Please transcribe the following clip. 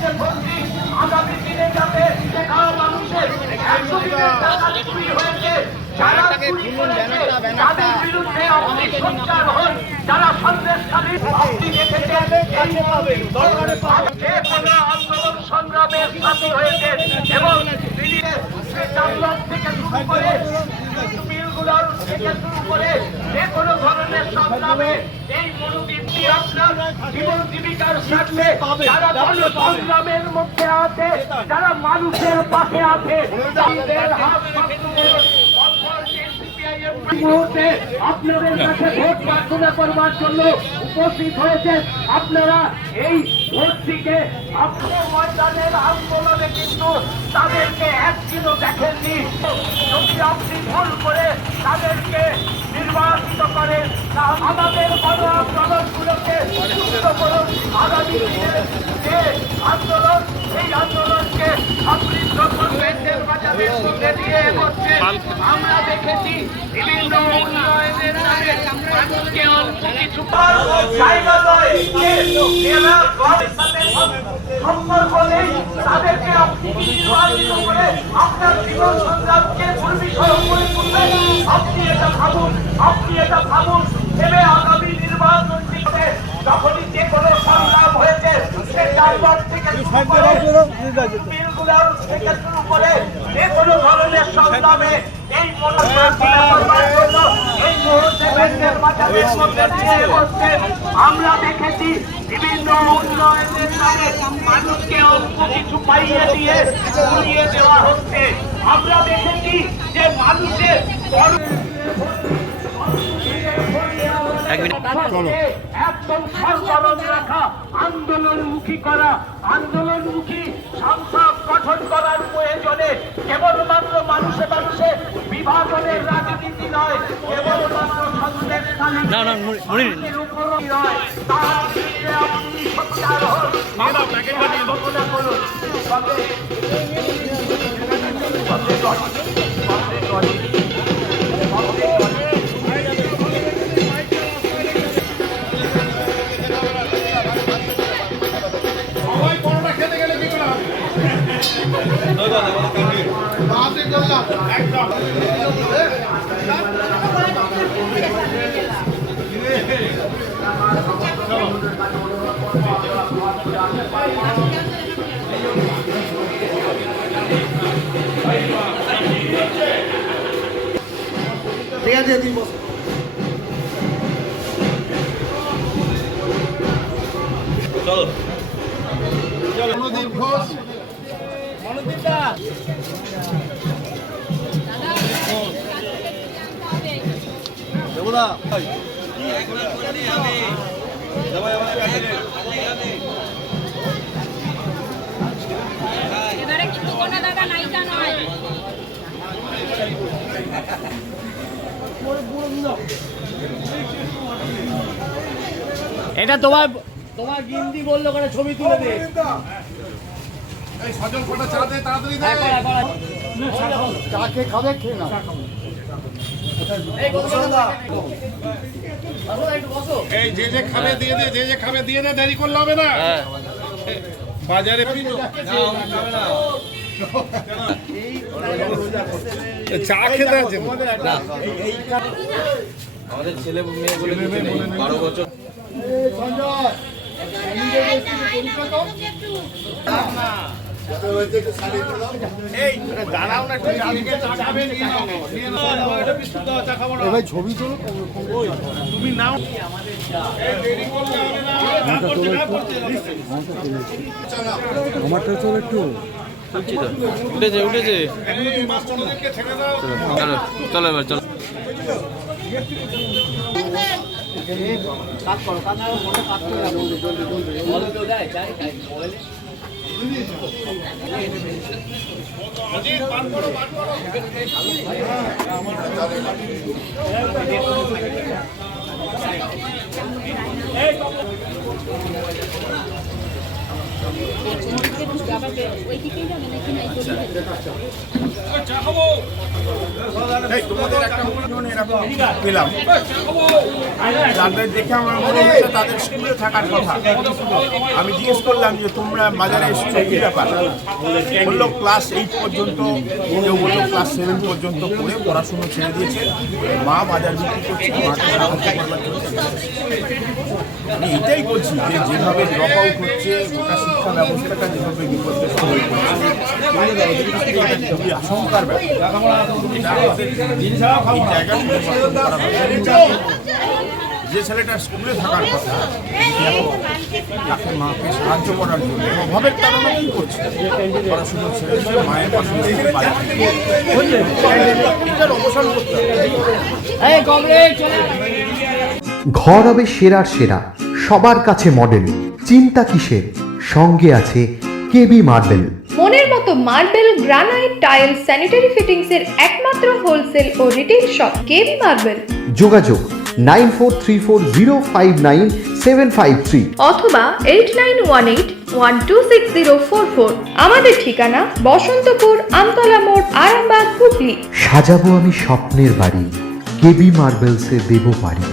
যে বন্দী আগামী দিনে যাতে সেখানে মানুষের 100 দিনের টাকা চুরি হয়েছে, যারা চুরি করেছে তাদের বিরুদ্ধে আপনি সোচ্চার হন। যারা সন্দেশখালী আপনি দেখেছেন যে কোনো আন্দোলন সংগ্রামের সাথী হয়েছে এবং দিল্লিতে ডানলপ থেকে শুরু করে মিলগুলোর থেকে শুরু করে যে কোনো ধরনের সংগ্রামে এই মনোবৃত্তি আপনার জীবন জীবিকার স্বার্থে যারা সংগ্রামের মধ্যে আছে, যারা মানুষের পাশে আছে, তাদের হাত মুহূর্তে আপনাদের কাছে ভোট প্রার্থনা করবার জন্য উপস্থিত হয়েছে। আপনারা এই ভোটটিকে আপনার ময়দানের আন্দোলনে কিন্তু তাদেরকে একদিনও দেখেননি। যদি আপনি ভুল করে তাদেরকে নির্বাচিত করেন, আমাদের গণ আন্দোলনগুলোকে সুস্থ করুন। আগামী দিনের যে আন্দোলন, সেই আন্দোলনকে সমৃদ্ধ করবেন নির্বাচনের সঙ্গে দিয়ে এগোচ্ছে। আমরা দেখেছি বিভিন্ন উন্নয়নের নামে মানুষকে অল্প কিছু জায়গা নয়, সম্পর্ক নেই, তাদেরকে আপনি নির্বাচিত করে আপনার জীবন সংগ্রামকে দুর্বিষহ করে তুলবেন। আপনি এটা ভাবুন, আপনি এটা ভাবুন। ভেবে আগামী নির্বাচন দিতে যখনই যে কোনো সংগ্রাম হয়েছে, সে ডানলপ থেকে শুরু করে মিলগুলোর থেকে শুরু করে যে কোনো ধরনের সংগ্রামে এই এই মুহূর্তে নির্বাচনের মধ্যে দিয়ে এগোচ্ছে। আমরা দেখেছি বিভিন্ন উন্নয়নের নামে মানুষকে অল্প কিছু পাইয়ে দিয়ে উড়িয়ে দেওয়া হচ্ছে। আমরা দেখেছি যে মানুষের একদম সরকার রাখা, আন্দোলনমুখী করা, আন্দোলনমুখী সংসদ গঠন করার প্রয়োজনে কেবলমাত্র মানুষে মানুষে বিভাজনের রাজনীতি নয়, কেবলমাত্র সন্দেশখালীর উপরই নয়, তার ক্ষেত্রে আপনি সোচ্চার হন, ঘোষণা করুন। ঠিক আছে, তুই বস। চলো মনোদীপ ঘোষ, মনোদীপদা দেবদা এবারে কিন্তু কোনো দাদা নাইকা নয়। এটা তোমার গিন্দি বললো করে ছবি তুলে দে। এই সজল ফটো চা দে, তাড়াতাড়ি দে। চা খেয়ে খাবে, খেয়ে না এই যে যে খাবে দিয়ে দে, যে যে খাবে দিয়ে দে, দেরি করলে হবে না। বাজারে চা খেতে আছে আমাদের ছেলে মেয়ে বলে 12 বছর। ছবি তো তুমি নাও, আমারটা চল একটু উঠেছে উঠেছে, ছেড়ে দাও। চলো চলো এবার চলো। কাজ করো, কাজ করো, মনে কাজ করে রাখো। বলে তো দেয়, যাই খাই মোবাইলে। ওই দিকেই যাবে নাকি না এই তোমাদের একটা অভিযোগ এরকম পেলাম, তাদের দেখে আমার মনে হচ্ছে তাদের স্কুলে থাকার কথা। আমি জিজ্ঞেস করলাম যে তোমরা বাজারে এসেছো কি ব্যাপার, বললো ক্লাস 8 পর্যন্ত, কেউ বললো ক্লাস 7 পর্যন্ত পড়ে পড়াশুনো ছেড়ে দিয়েছে, মা বাজার বিক্রি করছে, মাকে সাহায্য করবার জন্য। আমি এটাই বলছি যে যেভাবে ড্রপ আউট হচ্ছে, গোটা শিক্ষা ব্যবস্থাটা যেভাবে বিপর্যস্ত হয়ে পড়ছে, এটা খুবই আশঙ্কার ব্যাপার। এটা আমাদের এই জায়গায় পরিবর্তন করা হবে। যে ছেলেটা স্কুলে থাকার কথা, তাকে মাকে সাহায্য করার জন্য অভাবের কারণে কি করছে, পড়াশুনো ছেড়ে দিয়ে মায়ের পাশে এটার অবসান করতে হবে। ঘর হবে সেরার সেরা, সবার কাছে মডেল, চিন্তা কিসের, সঙ্গে আছে কেবি মার্বেল। মনের মতো marble, granite, tile, sanitary fittings এর একমাত্র হোলসেল ও রিটেল শপ কেবি মার্বেল। যোগাযোগ 9434059753 অথবা 8918126044। আমাদের ঠিকানা বসন্তপুর, আমতলা মোড়, আরামবাগ, হুগলি। সাজাবো আমি স্বপ্নের বাড়ি, কেবি মার্বেলসে দেবো বাড়ি।